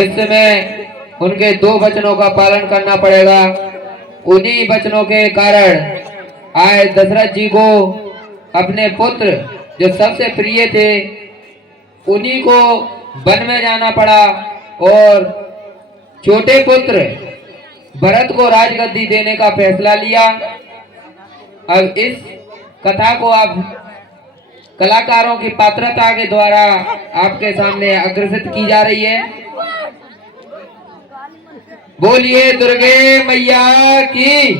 भविष्य में उनके 2 वचनों का पालन करना पड़ेगा। उन्हीं वचनों के कारण आज दशरथ जी को अपने पुत्र जो सबसे प्रिय थे उन्हीं को वन में जाना पड़ा और छोटे पुत्र भरत को राजगद्दी देने का फैसला लिया। अब इस कथा को आप कलाकारों की पात्रता के द्वारा आपके सामने अग्रसित की जा रही है। बोलिए दुर्गे मैया की,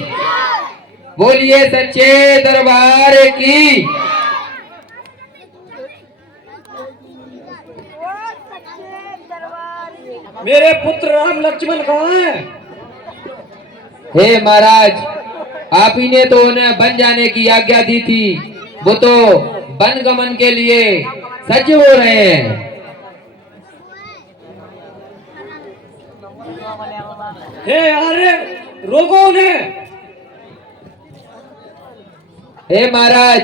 बोलिए सच्चे दरबार की। मेरे पुत्र राम लक्ष्मण कहाँ हैं? हे महाराज, आप ही ने तो उन्हें वन जाने की आज्ञा दी थी, वो तो वन गमन के लिए सज्ज हो रहे हैं। हे आर्य, रोको उन्हें। हे महाराज,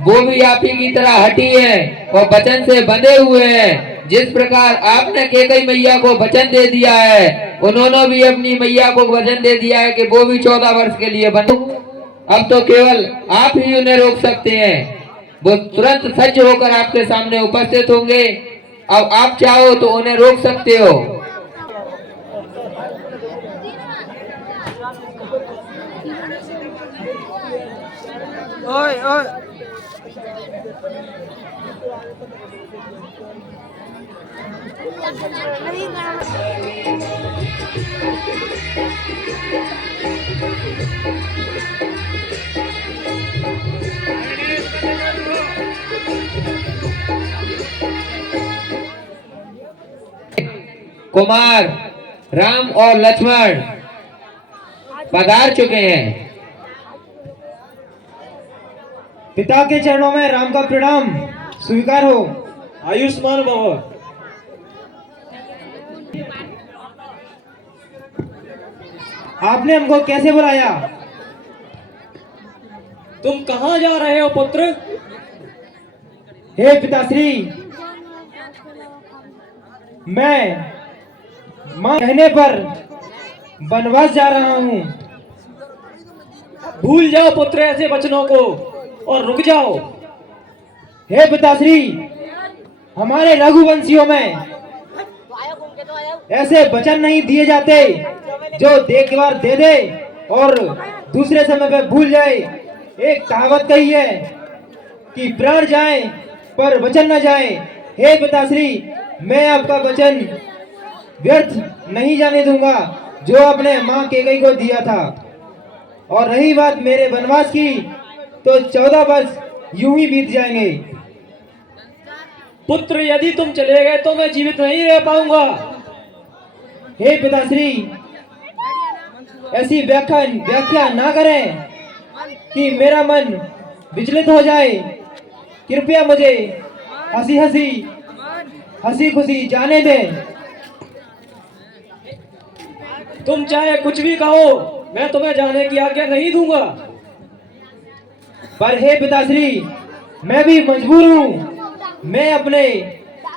वो भी आप ही की तरह हठी है और वचन से बंधे हुए हैं। जिस प्रकार आपने केकई मैया को वचन दे दिया है, उन्होंने भी अपनी मैया को वचन दे दिया है कि वो भी 14 वर्ष के लिए बंधु। अब तो केवल आप ही उन्हें रोक सकते हैं। वो तुरंत सज्ज होकर आपके सामने उपस्थित होंगे। अब आप चाहो तो उन्हें रोक सकते हो। ओए ओए, कुमार राम और लक्ष्मण पधार चुके हैं। पिता के चरणों में राम का प्रणाम स्वीकार हो। आयुष्मान भव। आपने हमको कैसे बुलाया? तुम कहाँ जा रहे हो पुत्र? हे पिताश्री, मैं मां कहने पर वनवास जा रहा हूँ। भूल जाओ पुत्र ऐसे वचनों को और रुक जाओ। हे पिताश्री, हमारे रघुवंशियों में ऐसे वचन नहीं दिए जाते जो एक बार दे दे और दूसरे समय पे भूल जाए। एक कहावत कही है कि प्राण जाए पर वचन न जाए। हे पिताश्री, मैं आपका वचन व्यर्थ नहीं जाने दूंगा जो आपने मां केकई को दिया था। और रही बात मेरे वनवास की, तो 14 वर्ष यूं ही बीत जाएंगे। पुत्र यदि तुम चले गए तो मैं जीवित नहीं रह पाऊंगा। हे पिताश्री, ऐसी व्याख्या ना करें कि मेरा मन विचलित हो जाए। कृपया मुझे हंसी खुशी जाने दें। तुम चाहे कुछ भी कहो, मैं तुम्हें जाने की आज्ञा नहीं दूंगा। पर हे पिताश्री, मैं भी मजबूर हूँ। मैं अपने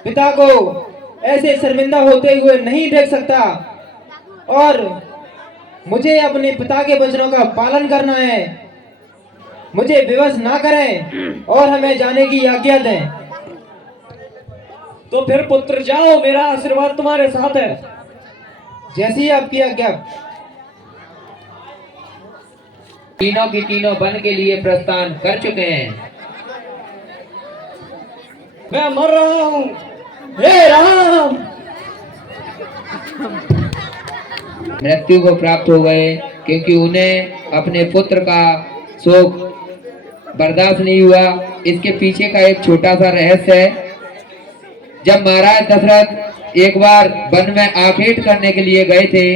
पिता को ऐसे शर्मिंदा होते हुए नहीं देख सकता और मुझे अपने पिता के वचनों का पालन करना है। मुझे विवश ना करें और हमें जाने की आज्ञा दें। तो फिर पुत्र जाओ, मेरा आशीर्वाद तुम्हारे साथ है। जैसी आपकी आज्ञा। तीनों की तीनों वन के लिए प्रस्थान कर चुके हैं। मैं मर रहा हूँ। हे राम, मृत्यु को प्राप्त हो गए क्योंकि उन्हें अपने पुत्र का शोक बर्दाश्त नहीं हुआ। इसके पीछे का एक छोटा सा रहस्य है। जब महाराज दशरथ एक बार वन में आखेट करने के लिए गए थे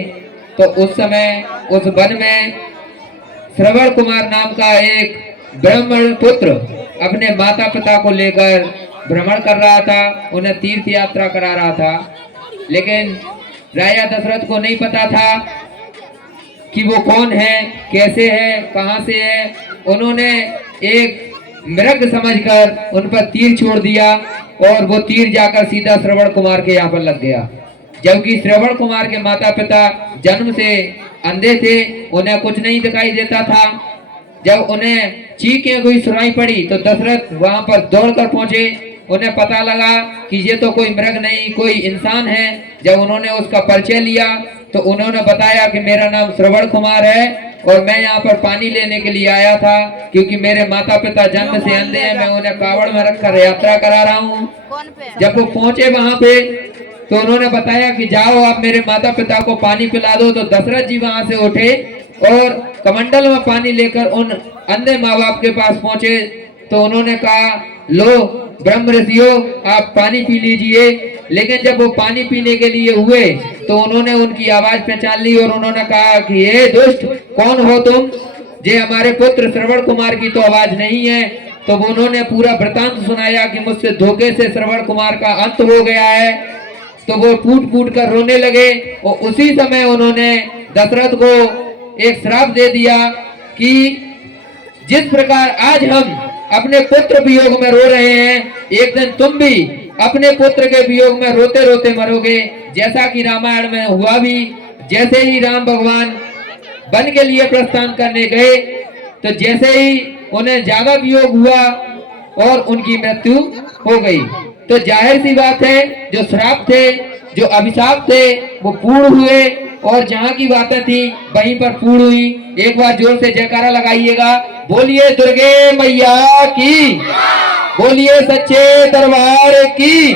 तो उस समय उस वन में श्रवण कुमार नाम का एक ब्राह्मण पुत्र अपने माता पिता को लेकर भ्रमण कर रहा था, उन्हें तीर्थ यात्रा करा रहा था। लेकिन राजा दशरथ को नहीं पता था कि वो कौन है, कैसे है, कहां से है। उन्होंने एक मृग समझकर उन पर तीर छोड़ दिया और वो तीर जाकर सीधा श्रवण कुमार के यहाँ पर लग गया। जबकि श्रवण कुमार के माता पिता जन्म से अंधे थे, उन्हें कुछ नहीं दिखाई देता था। जब उन्हें चीखें कोई सुनाई पड़ी तो दशरथ वहां पर दौड़कर पहुंचे। उन्हें पता लगा कि ये तो कोई मृग नहीं, कोई इंसान है। जब उन्होंने उसका परिचय लिया तो उन्होंने बताया कि मेरा नाम श्रवण कुमार है और मैं यहाँ पर पानी लेने के लिए आया था, क्योंकि मेरे माता पिता जन्म से अंधे हैं। मैं उन्हें कावड़ में रखकर यात्रा करा रहा हूँ। जब वो पहुंचे वहां पे तो उन्होंने बताया कि जाओ आप मेरे माता पिता को पानी पिला दो। तो दशरथ जी वहां से उठे और कमंडल में पानी लेकर उन अंधे माँ बाप के पास पहुंचे। तो उन्होंने कहा, लो ब्रह्म ऋषियों, आप पानी पी लीजिए। लेकिन जब वो पानी पीने के लिए हुए तो उन्होंने उनकी आवाज पहचान ली और उन्होंने कहा कि हे दुष्ट, कौन हो तुम? ये हमारे पुत्र श्रवण कुमार की तो आवाज नहीं है। तो उन्होंने पूरा वृतांत सुनाया कि मुझसे धोखे से श्रवण कुमार का अंत हो गया है। तो वो फूट फूट कर रोने लगे और उसी समय उन्होंने दशरथ को एक श्राप दे दिया कि जिस प्रकार आज हम अपने पुत्र वियोग में रो रहे हैं, एक दिन तुम भी अपने पुत्र के वियोग में रोते रोते मरोगे। जैसा कि रामायण में हुआ भी, जैसे ही राम भगवान वन के लिए प्रस्थान करने गए तो जैसे ही उन्हें ज्यादा वियोग हुआ और उनकी मृत्यु हो गई। तो जाहिर सी बात है, जो श्राप थे, जो अभिशाप थे, वो पूर्ण हुए और जहाँ की बातें थी वहीं पर पूर्ण हुई। एक बार जोर से जयकारा लगाइएगा, बोलिए दुर्गे मैया की, बोलिए सच्चे दरबार की।